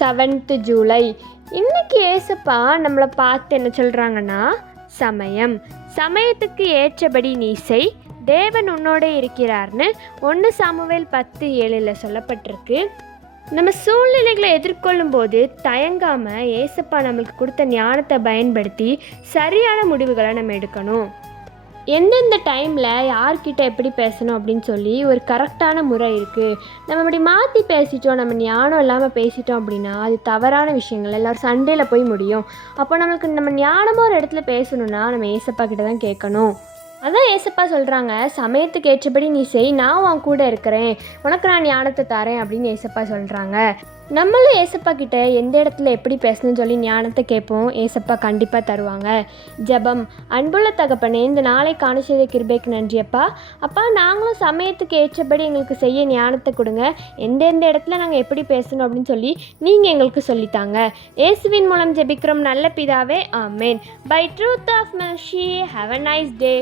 7th July. இன்னைக்கு ஏசப்பா நம்மளை பார்த்து என்ன சொல்கிறாங்கன்னா, சமயத்துக்கு ஏற்றபடி நீ செய், தேவன் உன்னோட இருக்கிறார்னு 1 சாமுவேல் 10:7 சொல்லப்பட்டிருக்கு. நம்ம சூழ்நிலைகளை எதிர்கொள்ளும் போது தயங்காமல் ஏசப்பா நம்மளுக்கு கொடுத்த ஞானத்தை பயன்படுத்தி சரியான முடிவுகளை நம்ம எடுக்கணும். எந்தெந்த டைமில் யார்கிட்ட எப்படி பேசணும் அப்படின்னு சொல்லி ஒரு கரெக்டான முறை இருக்குது. நம்ம இப்படி மாற்றி பேசிட்டோம், நம்ம ஞானம் இல்லாமல் பேசிட்டோம் அப்படின்னா அது தவறான விஷயங்கள் எல்லோரும் சண்டையில் போய் முடியும். அப்போ நம்மளுக்கு நம்ம ஞானமாக ஒரு இடத்துல பேசணுன்னா நம்ம ஏசப்பா கிட்ட தான் கேட்கணும். அதான் ஏசப்பா சொல்கிறாங்க, சமயத்துக்கு ஏற்றபடி நீ செய், நான் உன் கூட இருக்கிறேன், உனக்கு நான் ஞானத்தை தரேன் அப்படின்னு ஏசப்பா சொல்கிறாங்க. நம்மளும் ஏசப்பா கிட்ட எந்த இடத்துல எப்படி பேசணும்னு சொல்லி ஞானத்தை கேட்போம், ஏசப்பா கண்டிப்பாக தருவாங்க. ஜெபம். அன்புள்ள தகப்பனே, இந்த நாளை காண செய்த கிருபைக்கு நன்றி அப்பா. அப்பா, நாங்களும் சமயத்துக்கு ஏற்றபடி எங்களுக்கு செய்ய ஞானத்தை கொடுங்க. எந்தெந்த இடத்துல நாங்கள் எப்படி பேசணும் அப்படின்னு சொல்லி நீங்கள் எங்களுக்கு சொல்லித்தாங்க. இயேசுவின் மூலம் ஜெபிக்கிறோம் நல்ல பிதாவே, ஆமேன். By truth of mercy, have a nice day.